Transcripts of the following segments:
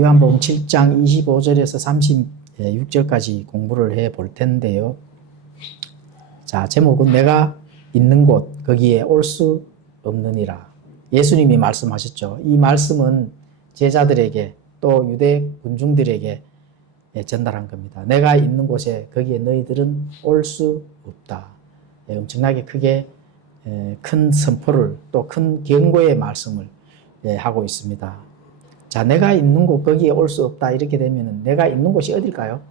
요한복음 7장 25절에서 36절까지 공부를 해 볼 텐데요. 자, 제목은 내가 있는 곳 거기에 올 수 없느니라. 예수님이 말씀하셨죠. 이 말씀은 제자들에게 또 유대 군중들에게 전달한 겁니다. 내가 있는 곳에 거기에 너희들은 올 수 없다. 엄청나게 크게 큰 선포를 또 큰 경고의 말씀을 하고 있습니다. 자, 내가 있는 곳 거기에 올 수 없다 이렇게 되면은 내가 있는 곳이 어딜까요?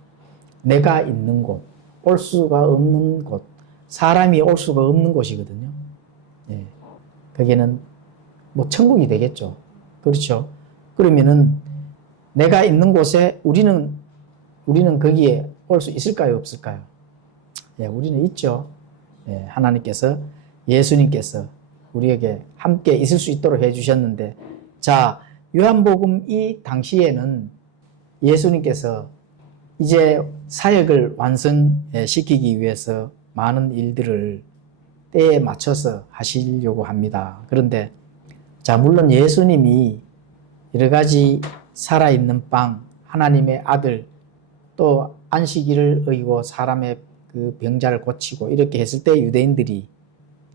내가 있는 곳, 올 수가 없는 곳, 사람이 올 수가 없는 곳이거든요. 거기는 뭐 천국이 되겠죠. 그렇죠. 그러면은 내가 있는 곳에 우리는 거기에 올 수 있을까요? 없을까요? 우리는 있죠. 하나님께서, 예수님께서 우리에게 함께 있을 수 있도록 해주셨는데, 자, 요한복음 이 당시에는 예수님께서 이제 사역을 완성시키기 위해서 많은 일들을 때에 맞춰서 하시려고 합니다. 그런데 자, 물론 예수님이 여러 가지 살아있는 빵, 하나님의 아들, 또 안식일을 어기고 사람의 그 병자를 고치고 이렇게 했을 때 유대인들이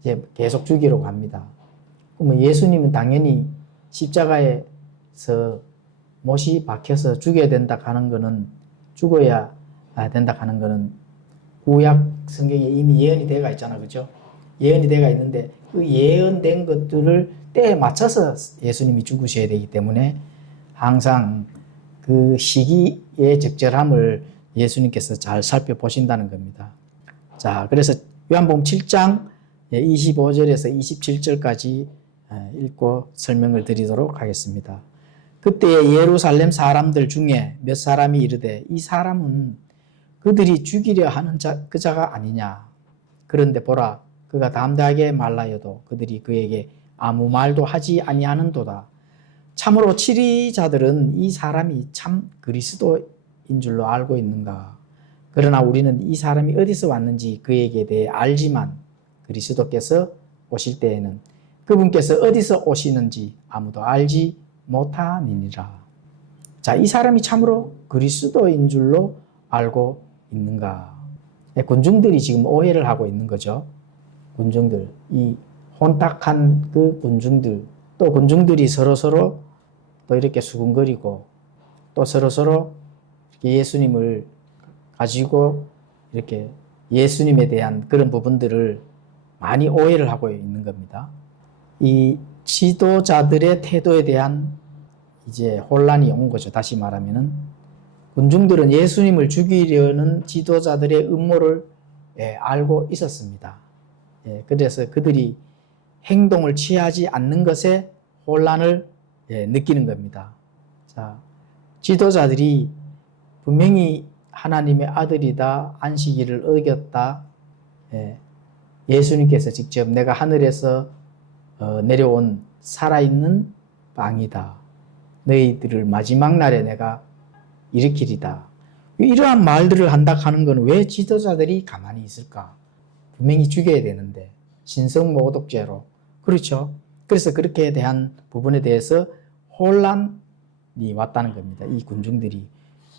이제 계속 죽이려고 합니다. 그러면 예수님은 당연히 십자가에서 못이 박혀서 죽어야 된다 하는 거는, 죽어야 된다 하는 거는 구약 성경에 이미 예언이 되어 있잖아, 그죠? 예언이 되어 있는데 그 예언된 것들을 때에 맞춰서 예수님이 죽으셔야 되기 때문에 항상 그 시기의 적절함을 예수님께서 잘 살펴보신다는 겁니다. 자, 그래서 요한복음 7장 25절에서 27절까지 읽고 설명을 드리도록 하겠습니다. 그때 예루살렘 사람들 중에 몇 사람이 이르되 이 사람은 그들이 죽이려 하는 그 자가 아니냐. 그런데 보라, 그가 담대하게 말하여도 그들이 그에게 아무 말도 하지 아니하는도다. 참으로 치리자들은 이 사람이 참 그리스도인 줄로 알고 있는가. 그러나 우리는 이 사람이 어디서 왔는지 그에게 대해 알지만 그리스도께서 오실 때에는 그분께서 어디서 오시는지 아무도 알지 못하니라. 자, 이 사람이 참으로 그리스도인 줄로 알고 있는가. 군중들이 지금 오해를 하고 있는 거죠. 군중들, 이 혼탁한 그 군중들, 또 군중들이 서로서로 또 이렇게 수군거리고 또 서로서로 예수님을 가지고 이렇게 예수님에 대한 그런 부분들을 많이 오해를 하고 있는 겁니다. 이 지도자들의 태도에 대한 이제 혼란이 온 거죠. 다시 말하면은 군중들은 예수님을 죽이려는 지도자들의 음모를 알고 있었습니다. 그래서 그들이 행동을 취하지 않는 것에 혼란을 느끼는 겁니다. 자, 지도자들이 분명히 하나님의 아들이다, 안식일을 어겼다, 예수님께서 직접 내가 하늘에서 내려온 살아있는 빵이다, 너희들을 마지막 날에 내가 일으키리다, 이러한 말들을 한다 하는 건 왜 지도자들이 가만히 있을까? 분명히 죽여야 되는데, 신성모독죄로. 그렇죠? 그래서 그렇게 대한 부분에 대해서 혼란이 왔다는 겁니다. 이 군중들이.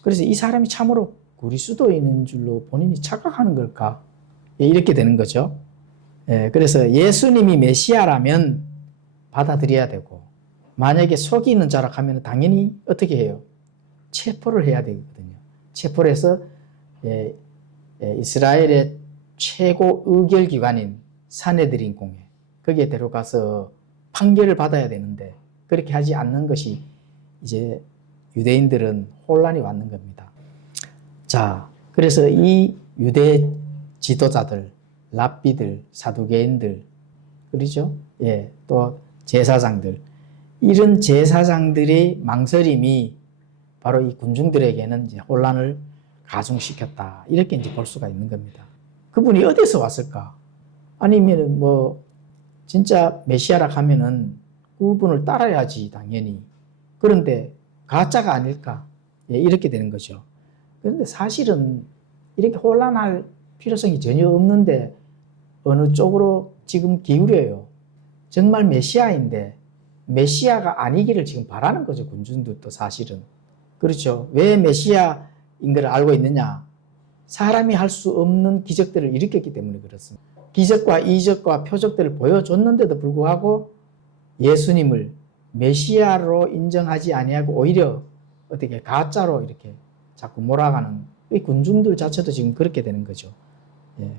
그래서 이 사람이 참으로 그리스도인인 줄로 본인이 착각하는 걸까? 이렇게 되는 거죠. 그래서 예수님이 메시아라면 받아들여야 되고, 만약에 속이는 자라 하면 당연히 어떻게 해요? 체포를 해야 되거든요. 체포를 해서 이스라엘의 최고 의결기관인 산헤드린 공회, 거기에 데려가서 판결을 받아야 되는데 그렇게 하지 않는 것이 이제 유대인들은 혼란이 왔는 겁니다. 자, 그래서 이 유대 지도자들, 랍비들, 사두개인들, 그러죠? 또 제사장들, 이런 제사장들의 망설임이 바로 이 군중들에게는 이제 혼란을 가중시켰다. 이렇게 이제 볼 수가 있는 겁니다. 그분이 어디서 왔을까? 아니면 뭐 진짜 메시아라 하면은 그분을 따라야지 당연히. 그런데 가짜가 아닐까? 이렇게 되는 거죠. 그런데 사실은 이렇게 혼란할 필요성이 전혀 없는데 어느 쪽으로 지금 기울여요. 정말 메시아인데 메시아가 아니기를 지금 바라는 거죠. 군중들도 사실은. 그렇죠. 왜 메시아인 걸 알고 있느냐? 사람이 할 수 없는 기적들을 일으켰기 때문에 그렇습니다. 기적과 이적과 표적들을 보여줬는데도 불구하고 예수님을 메시아로 인정하지 아니하고 오히려 어떻게 가짜로 이렇게 자꾸 몰아가는 이 군중들 자체도 지금 그렇게 되는 거죠. 예.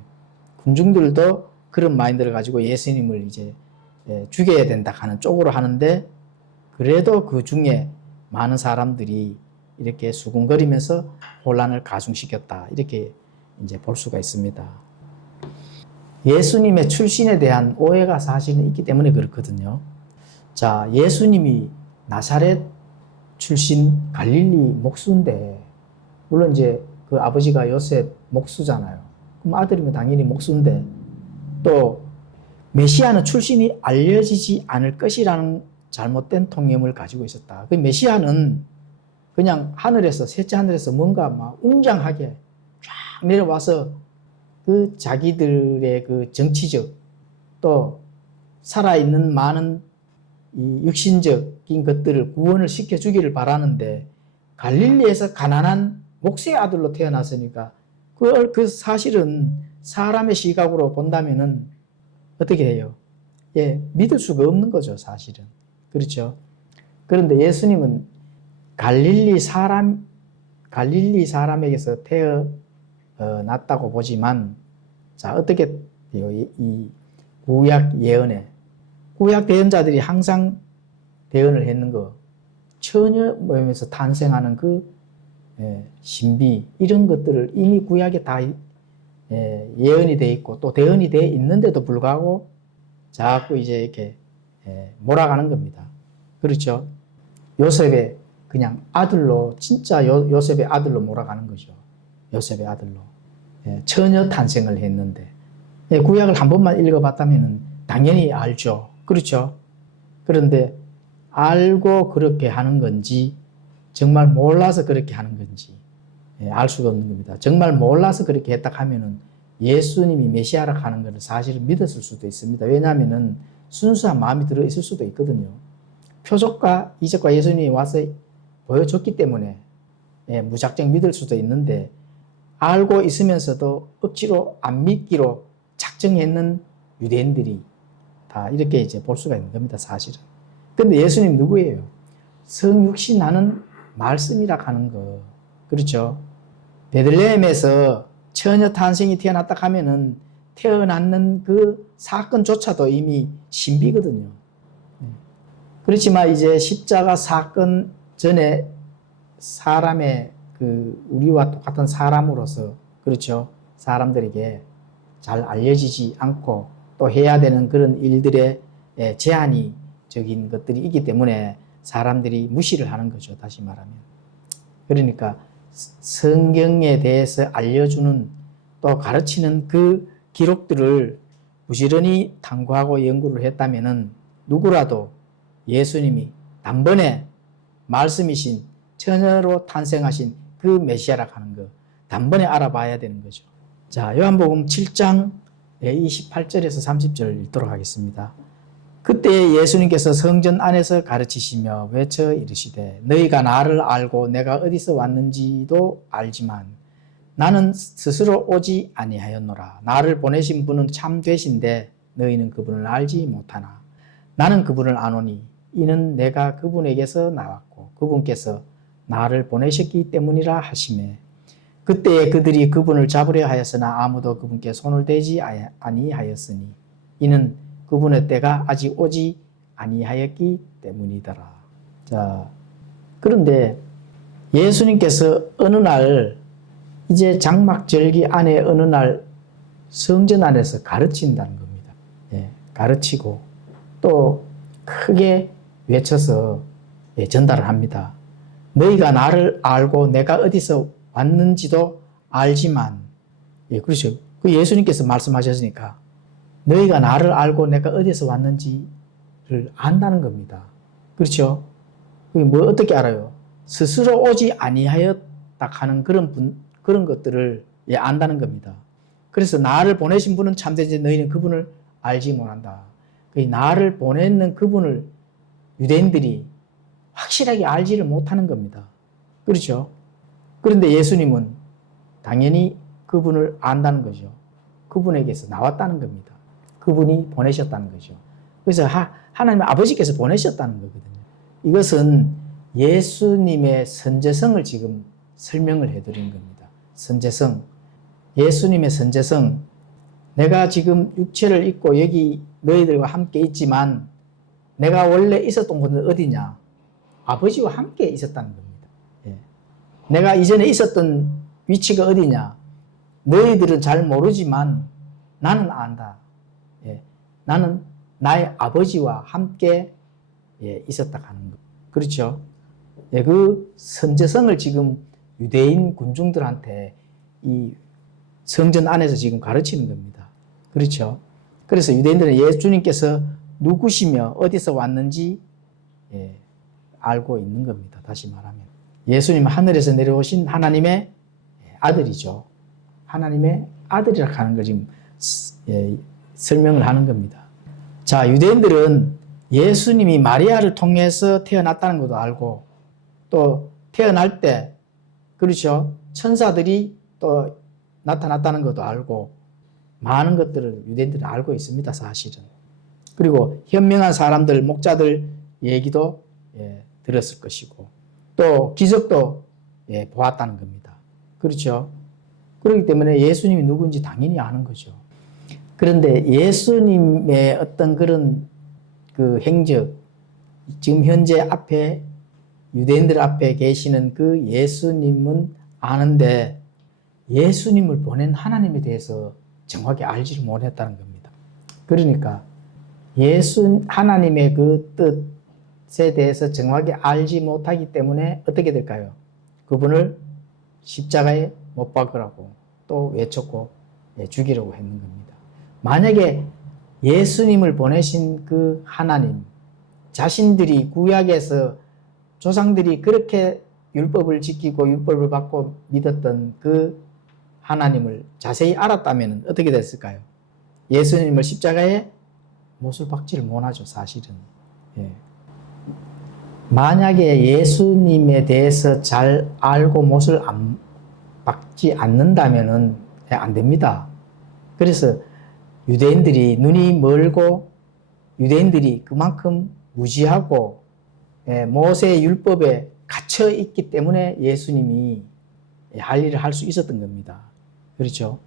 군중들도 그런 마인드를 가지고 예수님을 이제 죽여야 된다 하는 쪽으로 하는데 그래도 그 중에 많은 사람들이 이렇게 수군거리면서 혼란을 가중시켰다. 이렇게 이제 볼 수가 있습니다. 예수님의 출신에 대한 오해가 사실은 있기 때문에 그렇거든요. 자, 예수님이 나사렛 출신 갈릴리 목수인데, 물론 이제 그 아버지가 요셉 목수잖아요. 그럼 아들이면 당연히 목수인데, 또 메시아는 출신이 알려지지 않을 것이라는 잘못된 통념을 가지고 있었다. 그 메시아는 그냥 하늘에서, 셋째 하늘에서 뭔가 막 웅장하게 쫙 내려와서 그 자기들의 그 정치적 또 살아있는 많은 이 육신적인 것들을 구원을 시켜주기를 바라는데 갈릴리에서 가난한 목수의 아들로 태어났으니까 그 사실은 사람의 시각으로 본다면은 어떻게 해요? 예, 믿을 수가 없는 거죠, 사실은. 그렇죠? 그런데 예수님은 갈릴리 사람에게서 태어났다고 보지만, 자, 어떻게 돼요? 이 구약 예언에. 구약 대언자들이 항상 대언을 했는 거, 처녀 모임에서 탄생하는 그 신비, 이런 것들을 이미 구약에 다 예언이 돼 있고 또 대언이 돼 있는데도 불구하고 자꾸 이제 이렇게 몰아가는 겁니다. 그렇죠? 요셉의 그냥 아들로, 진짜 요셉의 아들로 몰아가는 거죠. 요셉의 아들로. 처녀 탄생을 했는데, 구약을 한 번만 읽어봤다면 당연히 알죠. 그렇죠? 그런데 알고 그렇게 하는 건지, 정말 몰라서 그렇게 하는 건지, 알 수가 없는 겁니다. 정말 몰라서 그렇게 했다 하면은 예수님이 메시아라 하는 것을 사실은 믿었을 수도 있습니다. 왜냐하면은 순수한 마음이 들어있을 수도 있거든요. 표적과 이적과 예수님이 와서 보여줬기 때문에 무작정 믿을 수도 있는데, 알고 있으면서도 억지로 안 믿기로 작정했는 유대인들이 다 이렇게 이제 볼 수가 있는 겁니다, 사실은. 근데 예수님 누구예요? 성육신 하는 말씀이라 하는 거. 그렇죠? 베들레헴에서 처녀 탄생이 태어났다 하면은 태어났는 그 사건조차도 이미 신비거든요. 그렇지만 이제 십자가 사건 전에 사람의 우리와 똑같은 사람으로서, 그렇죠? 사람들에게 잘 알려지지 않고 또 해야 되는 그런 일들의 제한적인 것들이 있기 때문에 사람들이 무시를 하는 거죠, 다시 말하면. 그러니까 성경에 대해서 알려주는 또 가르치는 그 기록들을 부지런히 탐구하고 연구를 했다면은 누구라도 예수님이 단번에 말씀이신 처녀로 탄생하신 그 메시아라 하는 거 단번에 알아봐야 되는 거죠. 자, 요한복음 7장 28절에서 30절 읽도록 하겠습니다. 그때 예수님께서 성전 안에서 가르치시며 외쳐 이르시되 너희가 나를 알고 내가 어디서 왔는지도 알지만 나는 스스로 오지 아니하였노라. 나를 보내신 분은 참 되신데 너희는 그분을 알지 못하나 나는 그분을 아노니 이는 내가 그분에게서 나왔고 그분께서 나를 보내셨기 때문이라 하시매 그때에 그들이 그분을 잡으려 하였으나 아무도 그분께 손을 대지 아니하였으니 이는 그분의 때가 아직 오지 아니하였기 때문이더라. 자, 그런데 예수님께서 어느 날 이제 장막절기 안에 어느 날 성전 안에서 가르친다는 겁니다. 가르치고 또 크게 외쳐서 전달을 합니다. 너희가 나를 알고 내가 어디서 왔는지도 알지만, 그렇죠. 그 예수님께서 말씀하셨으니까 너희가 나를 알고 내가 어디서 왔는지를 안다는 겁니다. 그렇죠? 그게 뭐 어떻게 알아요? 스스로 오지 아니하였다 하는 그런 것들을 안다는 겁니다. 그래서 나를 보내신 분은 참되지 너희는 그분을 알지 못한다. 나를 보내는 그분을 유대인들이 확실하게 알지를 못하는 겁니다. 그렇죠? 그런데 예수님은 당연히 그분을 안다는 거죠. 그분에게서 나왔다는 겁니다. 그분이 보내셨다는 거죠. 그래서 하나님 아버지께서 보내셨다는 거거든요. 이것은 예수님의 선제성을 지금 설명을 해드린 겁니다. 선제성. 예수님의 선제성. 내가 지금 육체를 입고 여기 너희들과 함께 있지만 내가 원래 있었던 곳은 어디냐? 아버지와 함께 있었다는 겁니다. 예. 내가 이전에 있었던 위치가 어디냐? 너희들은 잘 모르지만 나는 안다. 예. 나는 나의 아버지와 함께 있었다 하는 것. 그렇죠? 예, 그 선제성을 지금 유대인 군중들한테 이 성전 안에서 지금 가르치는 겁니다. 그렇죠? 그래서 유대인들은 예수님께서 누구시며 어디서 왔는지 알고 있는 겁니다. 다시 말하면. 예수님은 하늘에서 내려오신 하나님의 아들이죠. 하나님의 아들이라 하는 걸 지금 설명을 하는 겁니다. 자, 유대인들은 예수님이 마리아를 통해서 태어났다는 것도 알고 또 태어날 때 그렇죠. 천사들이 또 나타났다는 것도 알고 많은 것들을 유대인들은 알고 있습니다. 사실은. 그리고 현명한 사람들, 목자들 얘기도 들었을 것이고 또 기적도 보았다는 겁니다. 그렇죠. 그렇기 때문에 예수님이 누군지 당연히 아는 거죠. 그런데 예수님의 어떤 그런 그 행적, 지금 현재 앞에 유대인들 앞에 계시는 그 예수님은 아는데 예수님을 보낸 하나님에 대해서 정확히 알지를 못했다는 겁니다. 그러니까 하나님의 그 뜻에 대해서 정확히 알지 못하기 때문에 어떻게 될까요? 그분을 십자가에 못 박으라고 또 외쳤고 죽이려고 했는 겁니다. 만약에 예수님을 보내신 그 하나님, 자신들이 구약에서 조상들이 그렇게 율법을 지키고 율법을 받고 믿었던 그 하나님을 자세히 알았다면 어떻게 됐을까요? 예수님을 십자가에 못을 박지를 못하죠, 사실은. 예. 만약에 예수님에 대해서 잘 알고 못을 박지 않는다면 안 됩니다. 그래서 유대인들이 눈이 멀고 유대인들이 그만큼 무지하고 모세의 율법에 갇혀 있기 때문에 예수님이 할 일을 할 수 있었던 겁니다. 그렇죠?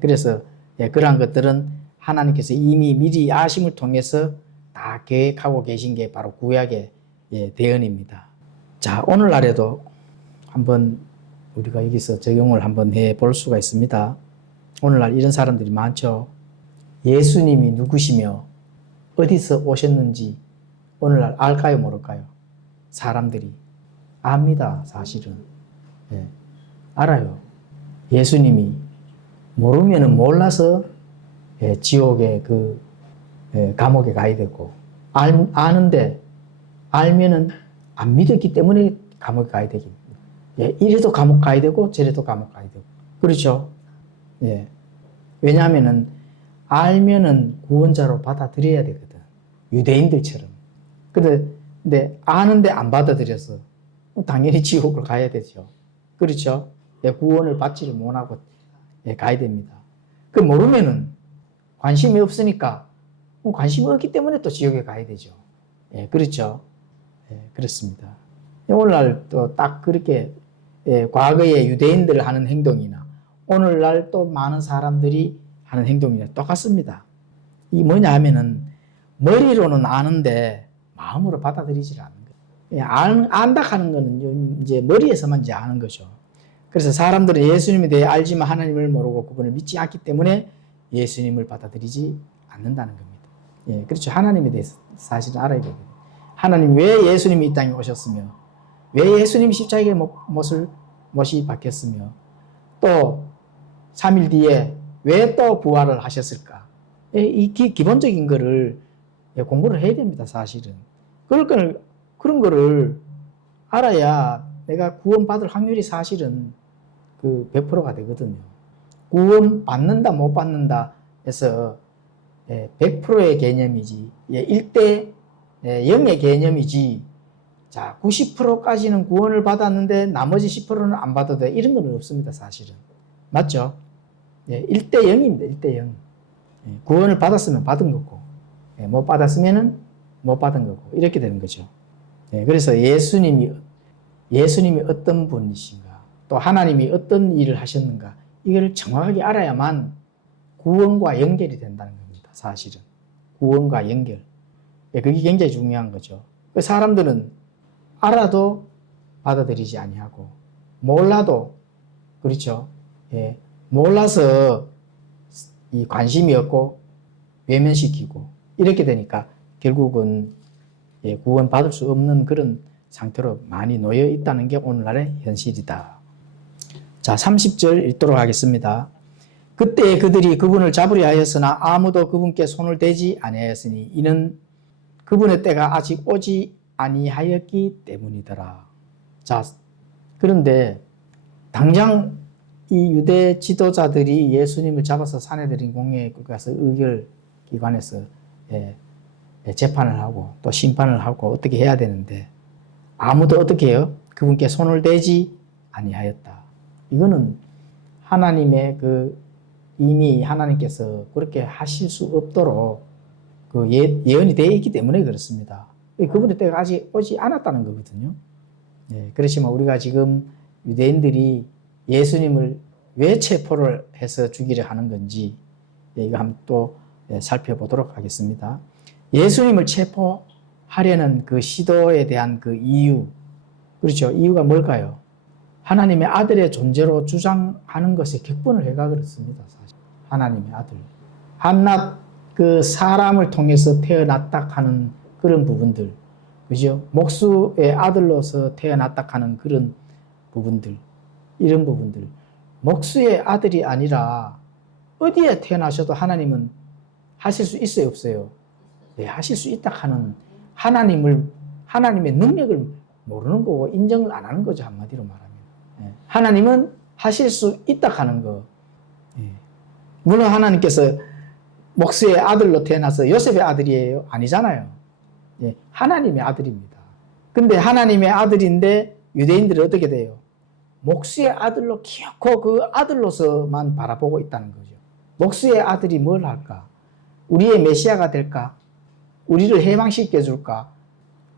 그래서 그러한 것들은 하나님께서 이미 미리 아심을 통해서 다 계획하고 계신 게 바로 구약의 대언입니다. 자, 오늘날에도 한번 우리가 여기서 적용을 한번 해 볼 수가 있습니다. 오늘날 이런 사람들이 많죠. 예수님이 누구시며 어디서 오셨는지 오늘날 알까요, 모를까요? 사람들이 압니다, 사실은. 알아요. 예수님이 모르면은 몰라서 지옥의 그 감옥에 가야 되고 아는데 알면은 안 믿었기 때문에 감옥에 가야 되기. 이래도 감옥 가야 되고 저래도 감옥 가야 되고. 그렇죠? 왜냐하면은 알면은 구원자로 받아들여야 되거든. 유대인들처럼. 근데 아는데 안 받아들여서 당연히 지옥을 가야 되죠. 그렇죠? 구원을 받지를 못하고 가야 됩니다. 그 모르면은 관심이 없으니까 관심이 없기 때문에 또 지옥에 가야 되죠. 그렇죠? 그렇습니다. 오늘날 또 딱 그렇게 과거의 유대인들 하는 행동이나 오늘날 또 많은 사람들이 하는 행동이나 똑같습니다. 이 뭐냐 하면은 머리로는 아는데 마음으로 받아들이질 않는 거예요. 안다 하는 거는 이제 머리에서만 이제 아는 거죠. 그래서 사람들은 예수님에 대해 알지만 하나님을 모르고 그분을 믿지 않기 때문에 예수님을 받아들이지 않는다는 겁니다. 그렇죠. 하나님에 대해서 사실은 알아야 되거든요. 하나님 왜 예수님이 이 땅에 오셨으며 왜 예수님이 십자가에 못이 박혔으며 또 3일 뒤에 왜 또 부활을 하셨을까? 이 기본적인 거를 공부를 해야 됩니다, 사실은. 그런 거를 알아야 내가 구원받을 확률이 사실은 그 100%가 되거든요. 구원 받는다, 못 받는다 해서 100%의 개념이지, 1대 0의 개념이지, 자, 90%까지는 구원을 받았는데 나머지 10%는 안 받아도 돼. 이런 건 없습니다, 사실은. 맞죠? 예, 1대 0입니다, 1대 0. 예, 구원을 받았으면 받은 거고, 예, 못 받았으면은 못 받은 거고, 이렇게 되는 거죠. 예, 그래서 예수님이 어떤 분이신가, 또 하나님이 어떤 일을 하셨는가, 이걸 정확하게 알아야만 구원과 연결이 된다는 겁니다, 사실은. 구원과 연결. 예, 그게 굉장히 중요한 거죠. 사람들은 알아도 받아들이지 아니하고, 몰라도, 그렇죠. 예, 몰라서 이 관심이 없고, 외면시키고, 이렇게 되니까 결국은 예, 구원 받을 수 없는 그런 상태로 많이 놓여 있다는 게 오늘날의 현실이다. 자, 30절 읽도록 하겠습니다. 그때 그들이 그분을 잡으려 하였으나 아무도 그분께 손을 대지 아니하였으니 이는 그분의 때가 아직 오지 아니하였기 때문이더라. 자, 그런데 당장 이 유대 지도자들이 예수님을 잡아서 산헤드린 공회에 가서 의결기관에서 재판을 하고 또 심판을 하고 어떻게 해야 되는데 아무도 어떻게 해요? 그분께 손을 대지 아니하였다. 이거는 하나님의 이미 하나님께서 그렇게 하실 수 없도록 예언이 되어 있기 때문에 그렇습니다. 그분의 때가 아직 오지 않았다는 거거든요. 예, 그렇지만 우리가 지금 유대인들이 예수님을 왜 체포를 해서 죽이려 하는 건지 이거 한번 또 살펴보도록 하겠습니다. 예수님을 체포하려는 그 시도에 대한 그 이유, 그렇죠? 이유가 뭘까요? 하나님의 아들의 존재로 주장하는 것에 격분을 해가 그렇습니다. 사실. 하나님의 아들. 한낱 그 사람을 통해서 태어났다 하는 그런 부분들, 그죠? 목수의 아들로서 태어났다 하는 그런 부분들, 이런 부분들. 목수의 아들이 아니라 어디에 태어나셔도 하나님은 하실 수 있어요, 없어요? 네, 하실 수 있다 하는 하나님의 능력을 모르는 거고 인정을 안 하는 거죠, 한마디로 말하면. 네, 하나님은 하실 수 있다 하는 거. 네. 물론 하나님께서 목수의 아들로 태어나서 요셉의 아들이에요? 아니잖아요. 네, 하나님의 아들입니다. 근데 하나님의 아들인데 유대인들은 어떻게 돼요? 목수의 아들로 기어코 그 아들로서만 바라보고 있다는 거죠. 목수의 아들이 뭘 할까? 우리의 메시아가 될까? 우리를 해방시켜 줄까?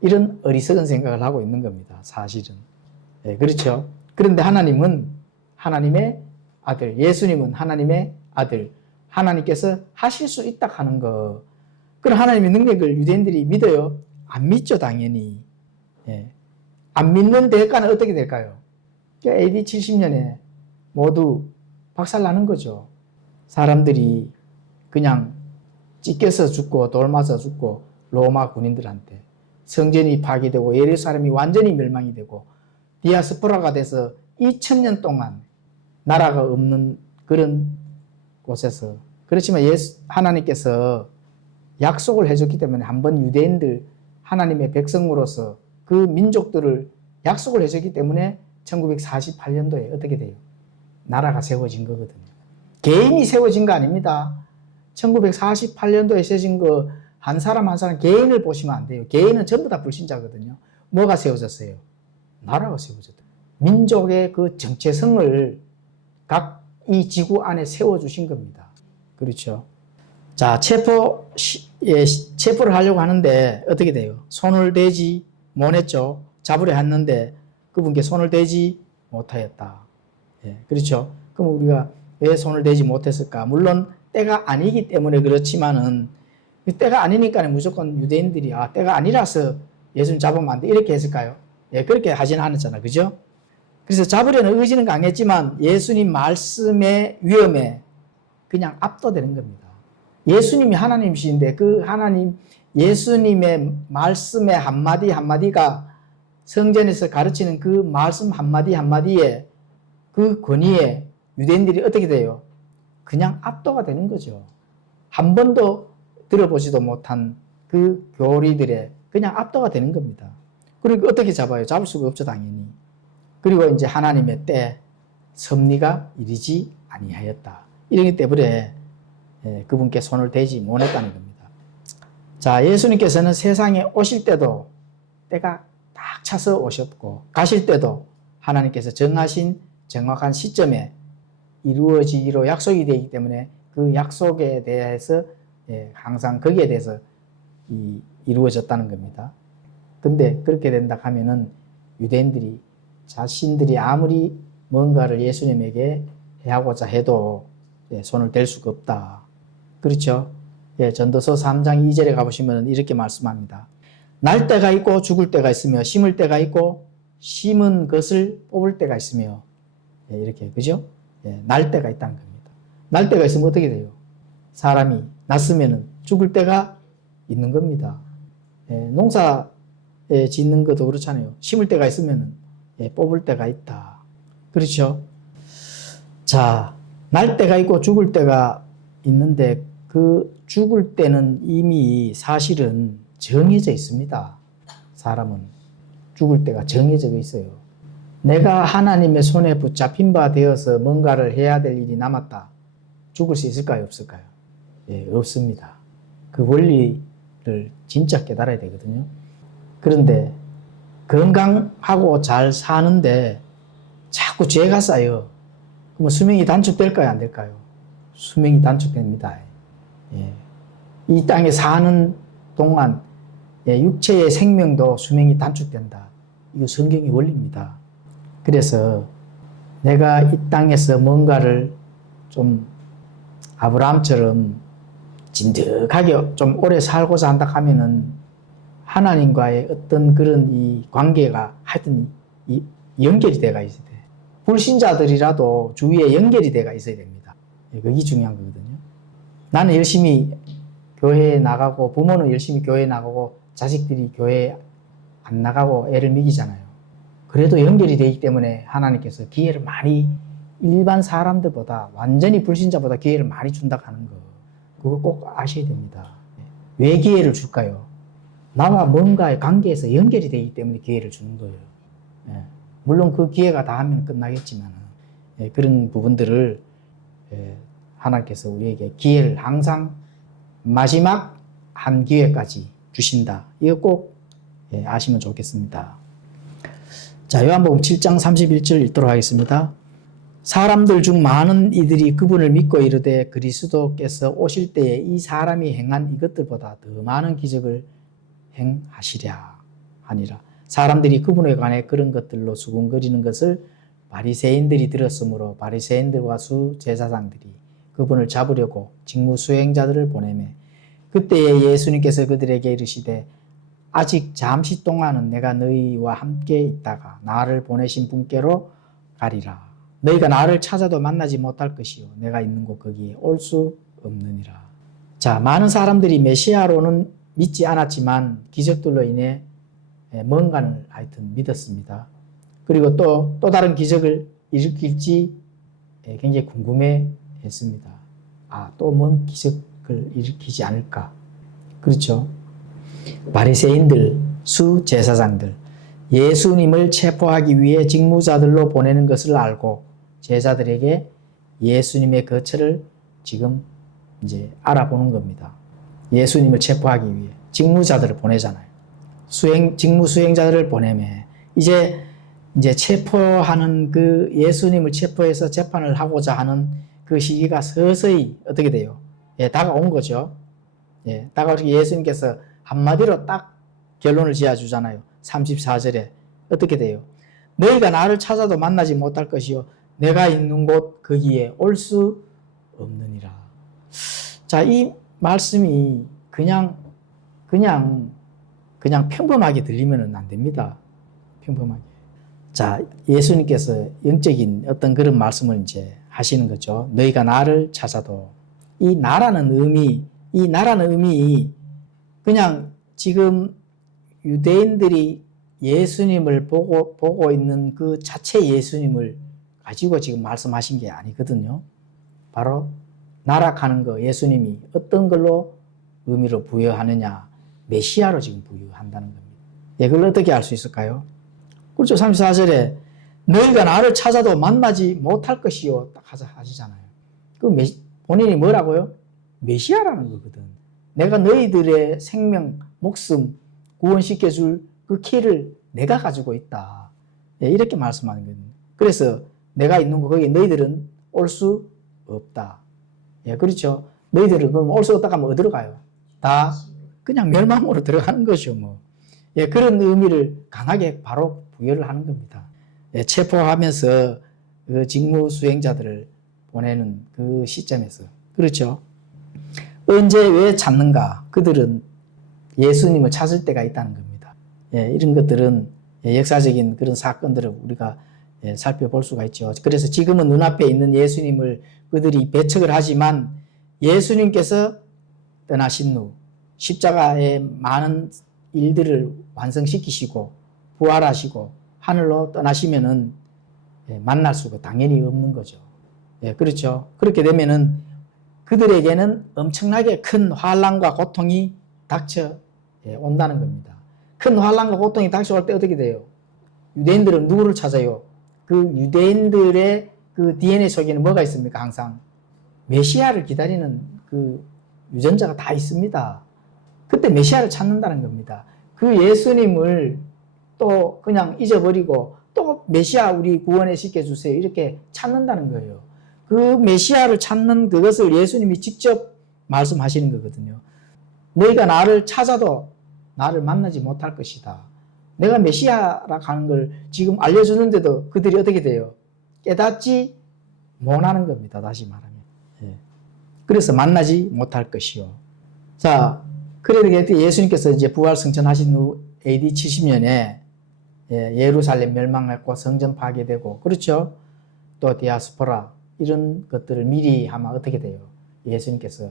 이런 어리석은 생각을 하고 있는 겁니다. 사실은. 네, 그렇죠. 그런데 하나님은 하나님의 아들, 예수님은 하나님의 아들, 하나님께서 하실 수 있다 하는 거. 그럼 하나님의 능력을 유대인들이 믿어요? 안 믿죠, 당연히. 예. 안 믿는 대가는 어떻게 될까요? AD 70년에 모두 박살나는 거죠. 사람들이 그냥 찢겨서 죽고 돌 맞아 죽고 로마 군인들한테 성전이 파괴되고 예루살렘이 완전히 멸망이 되고 디아스포라가 돼서 2000년 동안 나라가 없는 그런 곳에서, 그렇지만 하나님께서 약속을 해줬기 때문에 한번 유대인들 하나님의 백성으로서 그 민족들을 약속을 해줬기 때문에 1948년도에 어떻게 돼요? 나라가 세워진 거거든요. 개인이 세워진 거 아닙니다. 1948년도에 세워진 거 한 사람 한 사람 개인을 보시면 안 돼요. 개인은 전부 다 불신자거든요. 뭐가 세워졌어요? 나라가 세워졌다. 민족의 그 정체성을 각 이 지구 안에 세워주신 겁니다. 그렇죠. 자, 체포를 하려고 하는데 어떻게 돼요? 손을 대지 못했죠. 잡으려 했는데 그분께 손을 대지 못하였다. 예, 그렇죠. 그럼 우리가 왜 손을 대지 못했을까? 물론 때가 아니기 때문에 그렇지만은 때가 아니니까 무조건 유대인들이 때가 아니라서 예수님 잡으면 안 돼 이렇게 했을까요? 예, 그렇게 하지는 않았잖아, 그죠? 그래서 잡으려는 의지는 강했지만 예수님 말씀의 위험에 그냥 압도되는 겁니다. 예수님이 하나님이신데 그 하나님 예수님의 말씀의 한마디 한마디가 성전에서 가르치는 그 말씀 한마디 한마디에 그 권위에 유대인들이 어떻게 돼요? 그냥 압도가 되는 거죠. 한 번도 들어보지도 못한 그 교리들에 그냥 압도가 되는 겁니다. 그리고 어떻게 잡아요? 잡을 수가 없죠, 당연히. 그리고 이제 하나님의 때 섭리가 이르지 아니하였다. 이러기 때문에 그분께 손을 대지 못했다는 겁니다. 자, 예수님께서는 세상에 오실 때도 때가 딱 차서 오셨고 가실 때도 하나님께서 정하신 정확한 시점에 이루어지기로 약속이 되기 때문에 그 약속에 대해서 항상 거기에 대해서 이루어졌다는 겁니다. 근데 그렇게 된다 하면은 유대인들이 자신들이 아무리 뭔가를 예수님에게 하고자 해도 손을 댈 수가 없다. 그렇죠? 전도서 3장 2절에 가보시면 이렇게 말씀합니다. 날 때가 있고 죽을 때가 있으며 심을 때가 있고 심은 것을 뽑을 때가 있으며 이렇게 그죠? 날 때가 있다는 겁니다. 날 때가 있으면 어떻게 돼요? 사람이 났으면 죽을 때가 있는 겁니다. 농사 짓는 것도 그렇잖아요. 심을 때가 있으면 뽑을 때가 있다. 그렇죠? 자, 날 때가 있고 죽을 때가 있는데 그 죽을 때는 이미 사실은 정해져 있습니다. 사람은 죽을 때가 정해져 있어요. 내가 하나님의 손에 붙잡힌 바 되어서 뭔가를 해야 될 일이 남았다. 죽을 수 있을까요? 없을까요? 없습니다. 그 원리를 진짜 깨달아야 되거든요. 그런데 건강하고 잘 사는데 자꾸 죄가 쌓여. 그러면 수명이 단축될까요? 안 될까요? 수명이 단축됩니다. 이 땅에 사는 동안 육체의 생명도 수명이 단축된다. 이거 성경의 원리입니다. 그래서 내가 이 땅에서 뭔가를 좀 아브라함처럼 진득하게 좀 오래 살고자 한다 하면은 하나님과의 어떤 그런 이 관계가 하여튼 이 연결이 돼가 있어야 돼. 불신자들이라도 주위에 연결이 돼가 있어야 됩니다. 그게 중요한 거거든요. 나는 열심히 교회에 나가고 부모는 열심히 교회에 나가고 자식들이 교회에 안 나가고 애를 먹이잖아요. 그래도 연결이 되기 때문에 하나님께서 기회를 많이 일반 사람들보다 완전히 불신자보다 기회를 많이 준다 하는 거. 그거 꼭 아셔야 됩니다. 왜 기회를 줄까요? 나와 뭔가의 관계에서 연결이 되기 때문에 기회를 주는 거예요. 물론 그 기회가 다 하면 끝나겠지만 그런 부분들을 하나님께서 우리에게 기회를 항상 마지막 한 기회까지 주신다. 이거 꼭 아시면 좋겠습니다. 자, 요한복음 7장 31절 읽도록 하겠습니다. 사람들 중 많은 이들이 그분을 믿고 이르되 그리스도께서 오실 때에 이 사람이 행한 이것들보다 더 많은 기적을 행하시랴 하니라. 사람들이 그분에 관해 그런 것들로 수군거리는 것을 바리새인들이 들었으므로 바리새인들과 수제사장들이 그분을 잡으려고 직무수행자들을 보내매 그때에 예수님께서 그들에게 이르시되 아직 잠시 동안은 내가 너희와 함께 있다가 나를 보내신 분께로 가리라. 너희가 나를 찾아도 만나지 못할 것이요 내가 있는 곳 거기에 올 수 없느니라. 자, 많은 사람들이 메시아로는 믿지 않았지만 기적들로 인해 뭔가를 하여튼 믿었습니다. 그리고 또 다른 기적을 일으킬지 굉장히 궁금해 했습니다. 또 뭔 기적을 일으키지 않을까? 그렇죠? 바리새인들, 수제사장들, 예수님을 체포하기 위해 직무자들로 보내는 것을 알고 제자들에게 예수님의 거처를 지금 이제 알아보는 겁니다. 예수님을 체포하기 위해 직무자들을 보내잖아요. 직무 수행자들을 보내매 이제 체포하는 그 예수님을 체포해서 재판을 하고자 하는 그 시기가 서서히 어떻게 돼요? 다가온 거죠. 다가오고 예수님께서 한마디로 딱 결론을 지어주잖아요. 34절에 어떻게 돼요? 너희가 나를 찾아도 만나지 못할 것이요 내가 있는 곳 거기에 올 수 없느니라. 자, 이 말씀이 그냥 평범하게 들리면 안 됩니다. 평범하게. 자, 예수님께서 영적인 어떤 그런 말씀을 이제 하시는 거죠. 너희가 나를 찾아도 이 나라는 의미 그냥 지금 유대인들이 예수님을 보고 있는 그 자체 예수님을 가지고 지금 말씀하신 게 아니거든요. 바로 나락하는 거 예수님이 어떤 걸로 의미로 부여하느냐 메시아로 지금 부여한다는 겁니다. 그걸 어떻게 알 수 있을까요? 그렇죠. 34절에 너희가 나를 찾아도 만나지 못할 것이요 딱 하시잖아요. 본인이 뭐라고요? 메시아라는 거거든. 내가 너희들의 생명, 목숨 구원시켜줄 그 키를 내가 가지고 있다. 예, 이렇게 말씀하는 거예요. 그래서 내가 있는 거 거기에 너희들은 올 수 없다. 예, 그렇죠. 너희들은 그럼 올 수 없다 하면 어디로 가요? 다 그냥 멸망으로 들어가는 것이죠, 뭐. 예, 그런 의미를 강하게 바로 부여를 하는 겁니다. 예, 체포하면서 그 직무 수행자들을 보내는 그 시점에서. 그렇죠. 언제 왜 찾는가? 그들은 예수님을 찾을 때가 있다는 겁니다. 예, 이런 것들은 역사적인 그런 사건들을 우리가 살펴볼 수가 있죠. 그래서 지금은 눈앞에 있는 예수님을 그들이 배척을 하지만 예수님께서 떠나신 후 십자가의 많은 일들을 완성시키시고 부활하시고 하늘로 떠나시면은 만날 수가 당연히 없는 거죠. 예, 그렇죠. 그렇게 되면은 그들에게는 엄청나게 큰 환난과 고통이 닥쳐 온다는 겁니다. 큰 환난과 고통이 닥쳐올 때 어떻게 돼요? 유대인들은 누구를 찾아요? 그 유대인들의 그 DNA 속에는 뭐가 있습니까? 항상 메시아를 기다리는 그 유전자가 다 있습니다. 그때 메시아를 찾는다는 겁니다. 그 예수님을 또 그냥 잊어버리고 또 메시아 우리 구원에 시켜주세요. 이렇게 찾는다는 거예요. 그 메시아를 찾는 그것을 예수님이 직접 말씀하시는 거거든요. 너희가 나를 찾아도 나를 만나지 못할 것이다. 내가 메시아라 하는 걸 지금 알려주는데도 그들이 어떻게 돼요? 깨닫지 못하는 겁니다. 다시 말하면. 예. 그래서 만나지 못할 것이요. 자, 그래도 예수님께서 이제 부활 승천하신 후 AD 70년에 예루살렘 멸망했고 성전 파괴되고, 그렇죠? 또 디아스포라 이런 것들을 미리 하면 어떻게 돼요? 예수님께서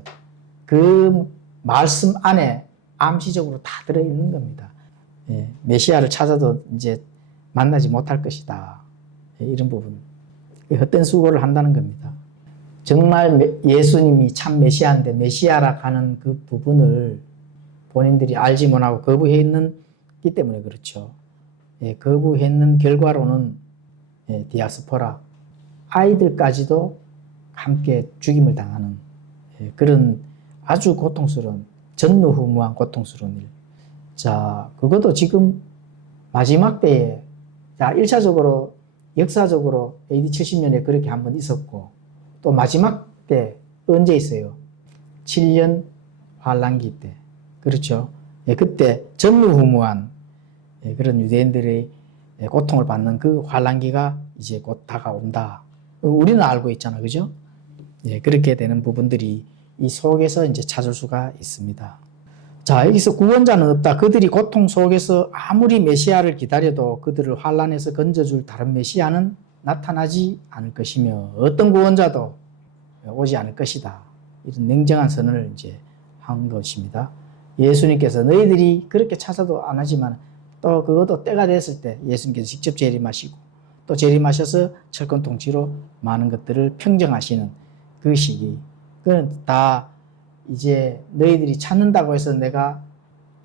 그 말씀 안에 암시적으로 다 들어있는 겁니다. 예, 메시아를 찾아도 이제 만나지 못할 것이다. 예, 이런 부분. 헛된 수고를 한다는 겁니다. 정말 예수님이 참 메시아인데 메시아라 하는 그 부분을 본인들이 알지 못하고 거부했기 때문에 그렇죠. 예, 거부했는 결과로는 디아스포라 아이들까지도 함께 죽임을 당하는 그런 아주 고통스러운 전무후무한 고통스러운 일. 자, 그것도 지금 마지막 때에, 자, 1차적으로 역사적으로 AD 70년에 그렇게 한번 있었고, 또 마지막 때 언제 있어요? 7년 환란기 때. 그렇죠? 예, 그때 전무후무한 그런 유대인들의 고통을 받는 그 환란기가 이제 곧 다가온다. 우리는 알고 있잖아. 그죠? 예, 그렇게 되는 부분들이 이 속에서 이제 찾을 수가 있습니다. 자, 여기서 구원자는 없다. 그들이 고통 속에서 아무리 메시아를 기다려도 그들을 환란에서 건져줄 다른 메시아는 나타나지 않을 것이며 어떤 구원자도 오지 않을 것이다. 이런 냉정한 선언을 이제 한 것입니다. 예수님께서 너희들이 그렇게 찾아도 안 하지만 또 그것도 때가 됐을 때 예수님께서 직접 재림하시고 또 재림하셔서 철권 통치로 많은 것들을 평정하시는 그 시기. 그건 다 이제 너희들이 찾는다고 해서 내가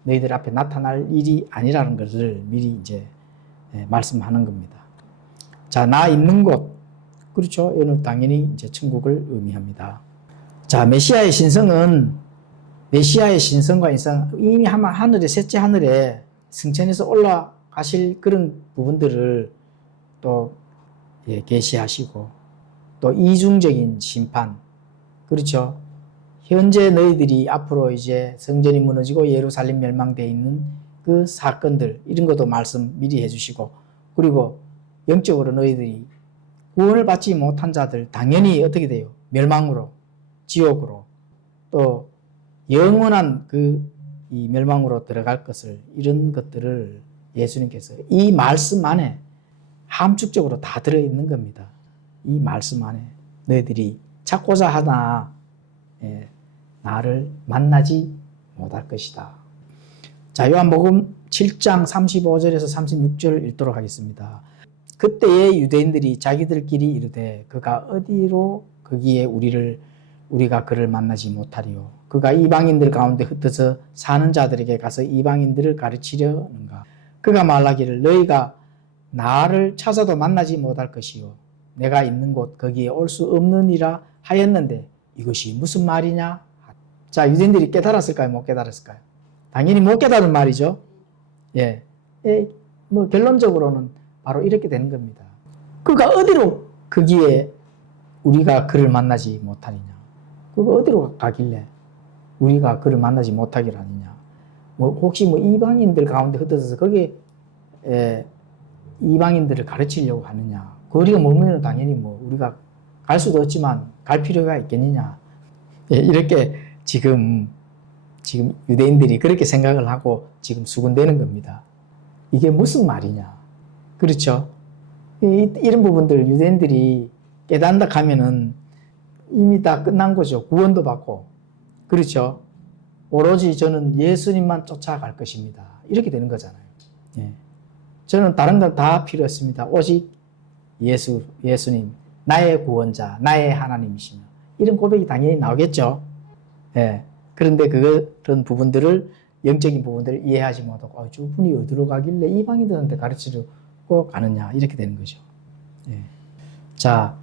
너희들 앞에 나타날 일이 아니라는 것을 미리 이제 말씀하는 겁니다. 자, 나 있는 곳. 그렇죠. 이는 당연히 이제 천국을 의미합니다. 자, 메시아의 신성과 인성, 이미 하늘에, 셋째 하늘에 승천해서 올라가실 그런 부분들을 또 계시하시고 또 이중적인 심판. 그렇죠. 현재 너희들이 앞으로 이제 성전이 무너지고 예루살렘 멸망되어 있는 그 사건들, 이런 것도 말씀 미리 해주시고, 그리고 영적으로 너희들이 구원을 받지 못한 자들 당연히 어떻게 돼요? 멸망으로, 지옥으로, 또 영원한 이 멸망으로 들어갈 것을, 이런 것들을 예수님께서 이 말씀 안에 함축적으로 다 들어있는 겁니다. 이 말씀 안에 너희들이 찾고자 하나 나를 만나지 못할 것이다. 자, 요한복음 7장 35절에서 36절을 읽도록 하겠습니다. 그때의 유대인들이 자기들끼리 이르되 그가 어디로 거기에 우리가 그를 만나지 못하리요. 그가 이방인들 가운데 흩어져 사는 자들에게 가서 이방인들을 가르치려는가. 그가 말하기를 너희가 나를 찾아도 만나지 못할 것이요 내가 있는 곳 거기에 올 수 없느니라 하였는데 이것이 무슨 말이냐. 자, 유대인들이 깨달았을까요? 못 깨달았을까요? 당연히 못 깨달은 말이죠. 예. 뭐 결론적으로는 바로 이렇게 되는 겁니다. 그가 어디로 거기에 우리가 그를 만나지 못하느냐? 그가 어디로 가길래 우리가 그를 만나지 못하길 하느냐? 뭐 혹시 뭐 이방인들 가운데 흩어져서 거기에 이방인들을 가르치려고 하느냐? 거리가 멀면 당연히 뭐 우리가 갈 수도 없지만 갈 필요가 있겠느냐? 이렇게 지금 유대인들이 그렇게 생각을 하고 지금 수군대는 겁니다. 이게 무슨 말이냐? 그렇죠? 이런 부분들 유대인들이 깨닫는다 하면은 이미 다 끝난 거죠. 구원도 받고. 그렇죠? 오로지 저는 예수님만 쫓아갈 것입니다. 이렇게 되는 거잖아요. 예. 저는 다른 건 다 필요 없습니다. 오직 예수님, 나의 구원자, 나의 하나님이시며. 이런 고백이 당연히 나오겠죠. 예. 그런데 그런 부분들을, 영적인 부분들을 이해하지 못하고, 저분이 어디로 가길래 이방인들한테 가르치려고 가느냐. 이렇게 되는 거죠. 예. 자,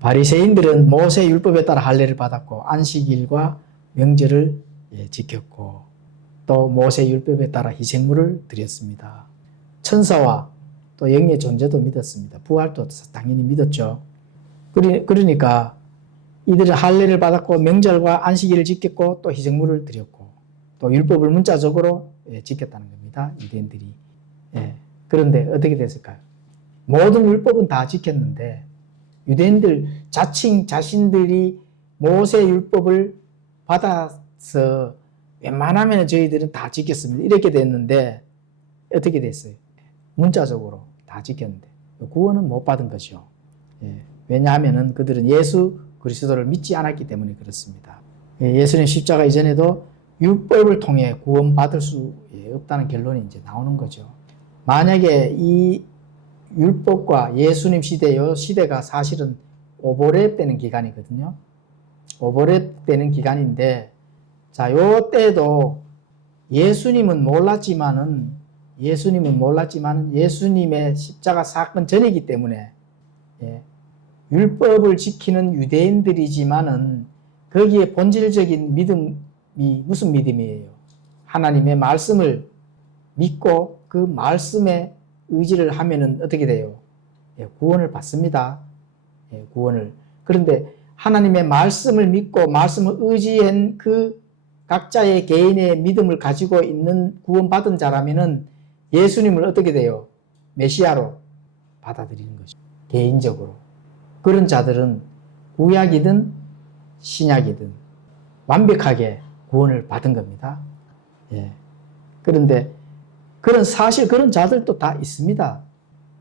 바리새인들은 모세 율법에 따라 할례를 받았고, 안식일과 명절을 지켰고, 또 모세 율법에 따라 희생물을 드렸습니다. 천사와 또 영의 존재도 믿었습니다. 부활도 당연히 믿었죠. 그러니까 이들은 할례를 받았고 명절과 안식일을 지켰고 또 희생물을 드렸고 또 율법을 문자적으로 지켰다는 겁니다. 유대인들이. 그런데 어떻게 됐을까요? 모든 율법은 다 지켰는데 유대인들 자칭 자신들이 모세 율법을 받아서 웬만하면 저희들은 다 지켰습니다. 이렇게 됐는데 어떻게 됐어요? 문자적으로 다 지켰는데 구원은 못 받은 거죠. 왜냐하면 그들은 예수 그리스도를 믿지 않았기 때문에 그렇습니다. 예수님 십자가 이전에도 율법을 통해 구원받을 수 없다는 결론이 이제 나오는 거죠. 만약에 이 율법과 예수님 시대, 이 시대가 사실은 오보랩 되는 기간이거든요. 오보랩 되는 기간인데, 자, 요 때도 예수님은 몰랐지만은 예수님의 십자가 사건 전이기 때문에 율법을 지키는 유대인들이지만은 거기에 본질적인 믿음이 무슨 믿음이에요? 하나님의 말씀을 믿고 그 말씀에 의지를 하면은 어떻게 돼요? 구원을 받습니다. 구원을. 그런데 하나님의 말씀을 믿고 말씀을 의지한 그 각자의 개인의 믿음을 가지고 있는 구원받은 자라면은 예수님을 어떻게 돼요? 메시아로 받아들이는 거죠. 개인적으로. 그런 자들은 구약이든 신약이든 완벽하게 구원을 받은 겁니다. 그런데 그런 자들도 다 있습니다.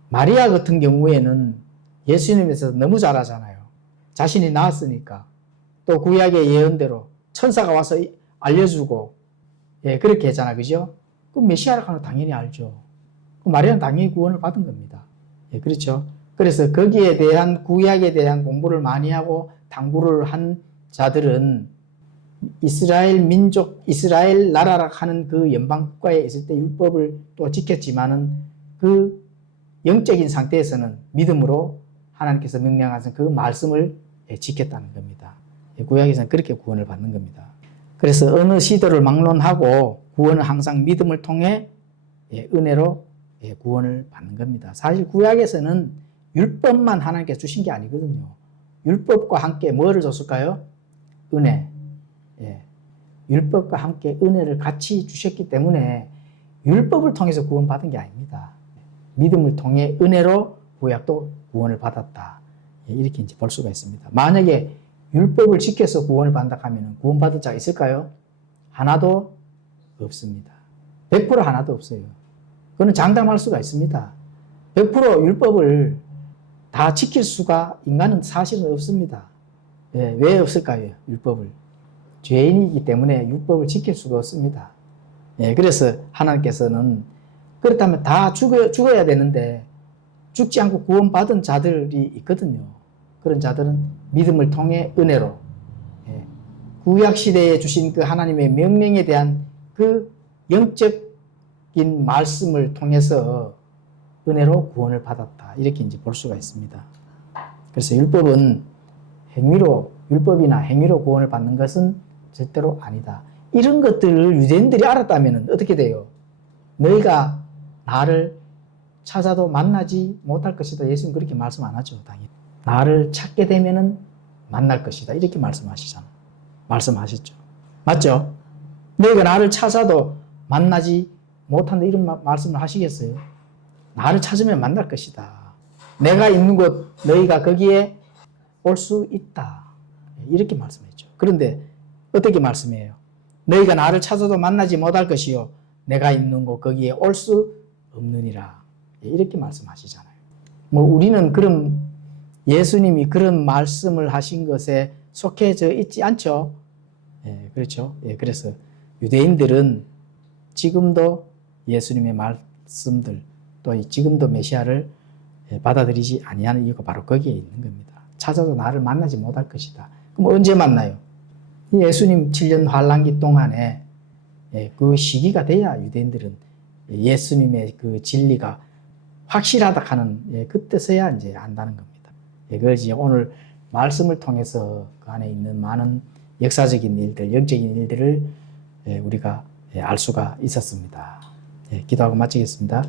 마리아 같은 경우에는 예수님에서 너무 잘 알잖아요. 자신이 낳았으니까. 또 구약의 예언대로 천사가 와서 알려주고 그렇게 했잖아. 그죠? 그럼 메시아라고 하는 거 당연히 알죠. 마리아는 당연히 구원을 받은 겁니다. 그렇죠? 그래서 거기에 대한 구약에 대한 공부를 많이 하고 탐구를 한 자들은 이스라엘 민족, 이스라엘 나라라 하는 그 연방국가에 있을 때 율법을 또 지켰지만은 그 영적인 상태에서는 믿음으로 하나님께서 명령하신 그 말씀을 지켰다는 겁니다. 구약에서는 그렇게 구원을 받는 겁니다. 그래서 어느 시도를 막론하고 구원은 항상 믿음을 통해 은혜로 구원을 받는 겁니다. 사실 구약에서는 율법만 하나님께서 주신 게 아니거든요. 율법과 함께 뭐를 줬을까요? 은혜. 율법과 함께 은혜를 같이 주셨기 때문에 율법을 통해서 구원받은 게 아닙니다. 믿음을 통해 은혜로 구약도 구원을 받았다. 이렇게 이제 볼 수가 있습니다. 만약에 율법을 지켜서 구원을 받는다 하면 구원받은 자가 있을까요? 하나도 없습니다. 100% 하나도 없어요. 그거는 장담할 수가 있습니다. 100% 율법을 다 지킬 수가 인간은 사실은 없습니다. 왜 없을까요? 율법을. 죄인이기 때문에 율법을 지킬 수가 없습니다. 그래서 하나님께서는 그렇다면 다 죽어야 되는데 죽지 않고 구원받은 자들이 있거든요. 그런 자들은 믿음을 통해 은혜로 구약시대에 주신 그 하나님의 명령에 대한 그 영적인 말씀을 통해서 은혜로 구원을 받았다. 이렇게 이제 볼 수가 있습니다. 그래서 율법은 율법이나 행위로 구원을 받는 것은 절대로 아니다. 이런 것들을 유대인들이 알았다면 어떻게 돼요? 너희가 나를 찾아도 만나지 못할 것이다. 예수님 그렇게 말씀 안 하죠. 당연히. 나를 찾게 되면은 만날 것이다. 이렇게 말씀하셨죠. 맞죠? 너희가 나를 찾아도 만나지 못한다. 이런 말씀을 하시겠어요? 나를 찾으면 만날 것이다. 내가 있는 곳 너희가 거기에 올 수 있다. 이렇게 말씀했죠. 그런데 어떻게 말씀해요? 너희가 나를 찾아도 만나지 못할 것이요 내가 있는 곳 거기에 올 수 없느니라. 이렇게 말씀하시잖아요. 뭐 우리는 그런 예수님이 그런 말씀을 하신 것에 속해져 있지 않죠. 그렇죠. 그래서 유대인들은 지금도 예수님의 말씀들 또 지금도 메시아를 받아들이지 아니하는 이유가 바로 거기에 있는 겁니다. 찾아도 나를 만나지 못할 것이다. 그럼 언제 만나요? 예수님 7년 환란기 동안에 그 시기가 돼야 유대인들은 예수님의 그 진리가 확실하다 하는 그때서야 이제 안다는 겁니다. 그걸 이제 오늘 말씀을 통해서 그 안에 있는 많은 역사적인 일들, 영적인 일들을 우리가 알 수가 있었습니다. 기도하고 마치겠습니다.